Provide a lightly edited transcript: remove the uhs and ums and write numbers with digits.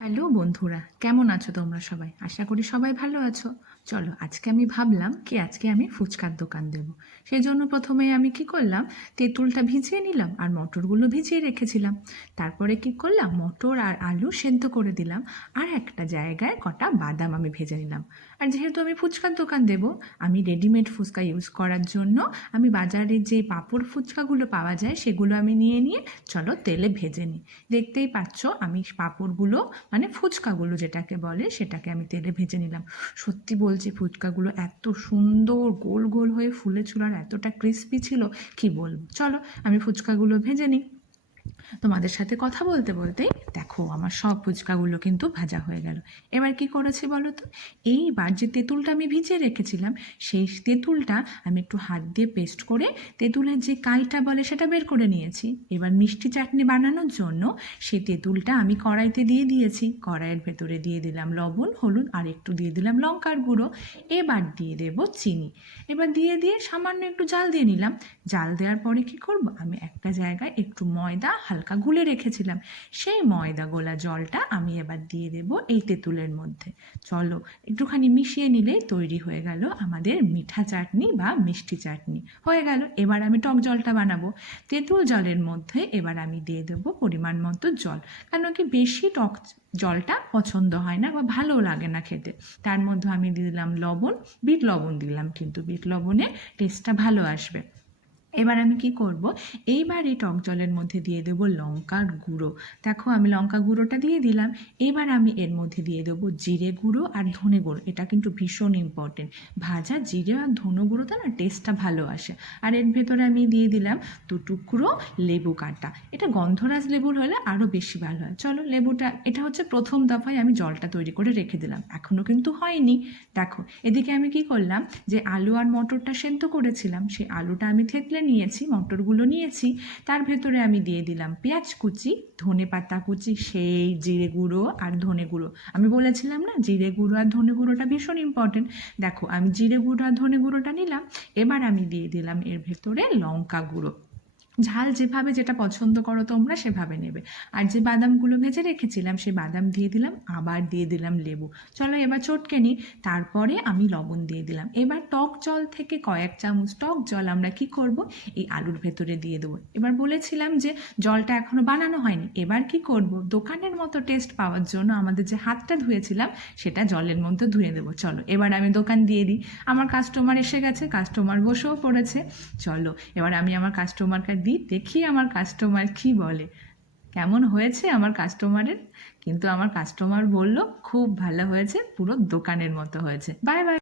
Hello বন্ধুরা, কেমন আছো তোমরা সবাই? আশা করি সবাই ভালো আছো। চলো আজকে আমি ভাবলাম কি আজকে আমি ফুচকার দোকান দেবো। সেই জন্য প্রথমে আমি কি করলাম, তেঁতুলটা ভিজিয়ে নিলাম আর মটরগুলো ভিজিয়ে রেখেছিলাম। তারপরে কি করলাম, মটর আর আলু সেদ্ধ করে দিলাম, আর একটা জায়গায় কটা বাদাম আমি ভেজে নিলাম। আর যেহেতু আমি ফুচকার দোকান দেবো, আমি রেডিমেড ফুচকা ইউজ করার জন্য আমি বাজারে যে পাঁপড় ফুচকাগুলো পাওয়া যায় সেগুলো আমি নিয়ে চলো তেলে ভেজে নিই। দেখতেই পাচ্ছ আমি পাঁপড়গুলো মানে ফুচকাগুলো যেটাকে বলে সেটাকে আমি তেলে ভেজে নিলাম। সত্যি বলছি ফুচকাগুলো এত সুন্দর গোল গোল হয়ে ফুলেছিল আর এতটা ক্রিস্পি ছিল, কি বলবো। চলো আমি ফুচকাগুলো ভেজে নিই। তোমাদের সাথে কথা বলতে বলতেই দেখো আমার সব ফুচকাগুলো কিন্তু ভাজা হয়ে গেল। এবার কি করেছি বলো তো, এইবার যে তেঁতুলটা আমি ভিজিয়ে রেখেছিলাম সেই তেঁতুলটা আমি একটু হাত দিয়ে পেস্ট করে তেঁতুলের যে কাইটা বলে সেটা বের করে নিয়েছি। এবার মিষ্টি চাটনি বানানোর জন্য সেই তেঁতুলটা আমি কড়াইতে দিয়ে দিয়েছি। কড়াইয়ের ভেতরে দিয়ে দিলাম লবণ, হলুদ আর একটু দিয়ে দিলাম লঙ্কার গুঁড়ো। এবার দিয়ে দেবো চিনি। এবার দিয়ে সামান্য একটু জাল দিয়ে নিলাম। জাল দেওয়ার পরে কি করব, আমি একটা জায়গায় একটু ময়দা হালকা গুলে রেখেছিলাম, সেই ময়দা গোলা জলটা আমি এবার দিয়ে দেব এই তেঁতুলের মধ্যে। চলো একটুখানি মিশিয়ে নিলেই তৈরি হয়ে গেল আমাদের মিঠা চাটনি বা মিষ্টি চাটনি হয়ে গেল। এবার আমি টক জলটা বানাবো। তেঁতুল জলের মধ্যে এবার আমি দিয়ে দেবো পরিমাণ মতো জল, কারণ কি বেশি টক জলটা পছন্দ হয় না বা ভালো লাগে না খেতে। তার মধ্যে আমি দিয়ে দিলাম লবণ, বিট লবণ দিলাম, কিন্তু বিট লবণে টেস্টটা ভালো আসবে। এবার আমি কি করব, এইবার এই টক জলের মধ্যে দিয়ে দেবো লঙ্কার গুঁড়ো। দেখো আমি লঙ্কা গুঁড়োটা দিয়ে দিলাম। এবার আমি এর মধ্যে দিয়ে দেবো জিরে গুঁড়ো আর ধনে গুঁড়ো, এটা কিন্তু ভীষণ ইম্পর্টেন্ট। ভাজা জিরে আর ধনে গুঁড়োতে না টেস্টটা ভালো আসে। আর এর ভেতরে আমি দিয়ে দিলাম 2 টুকরো লেবু কাটা, এটা গন্ধরাজ লেবুর হলে আরও বেশি ভালো হয়। চলো লেবুটা, এটা হচ্ছে প্রথম দফায় আমি জলটা তৈরি করে রেখে দিলাম, এখনও কিন্তু হয়নি। দেখো এদিকে আমি কি করলাম, যে আলু আর মটরটা সেদ্ধ করেছিলাম সেই আলুটা আমি থেতলে নিয়েছি, মটরগুলো নিয়েছি। তার ভেতরে আমি দিয়ে দিলাম পেঁয়াজ কুচি, ধনে পাতা কুচি, সেই জিরে গুঁড়ো আর ধনে গুঁড়ো। আমি বলেছিলাম না জিরে গুঁড়ো আর ধনে গুঁড়োটা ভীষণ ইম্পর্টেন্ট। দেখো আমি জিরে গুঁড়ো আর ধনে গুঁড়োটা নিলাম। এবার আমি দিয়ে দিলাম এর ভেতরে লঙ্কা গুঁড়ো। ঝাল যেভাবে যেটা পছন্দ করো তোমরা সেভাবে নেবে। আর যে বাদামগুলো ভেজে রেখেছিলাম সেই বাদাম দিয়ে দিলাম, আবার দিয়ে দিলাম লেবু। চলো এবার চটকে নিই। তারপরে আমি লবণ দিয়ে দিলাম। এবার টক জল থেকে কয়েক চামচ টক জল আমরা কি করব, এই আলুর ভেতরে দিয়ে দেবো। এবার বলেছিলাম যে জলটা এখনো বানানো হয়নি। এবার কি করব, দোকানের মতো টেস্ট পাওয়ার জন্য আমাদের যে হাতটা ধুয়েছিলাম সেটা জলের মধ্যে ধুয়ে দেবো। চলো এবার আমি দোকান দিয়ে দিই। আমার কাস্টমার এসে গেছে, কাস্টমার বসেও পড়েছে। চলো এবার আমি আমার কাস্টমারকে দিই, দেখি আমার কাস্টমার কি বলে, কেমন হয়েছে আমার কাস্টমারের। কিন্তু আমার কাস্টমার বলল খুব ভালো হয়েছে, পুরো দোকানের মতো হয়েছে। Bye bye.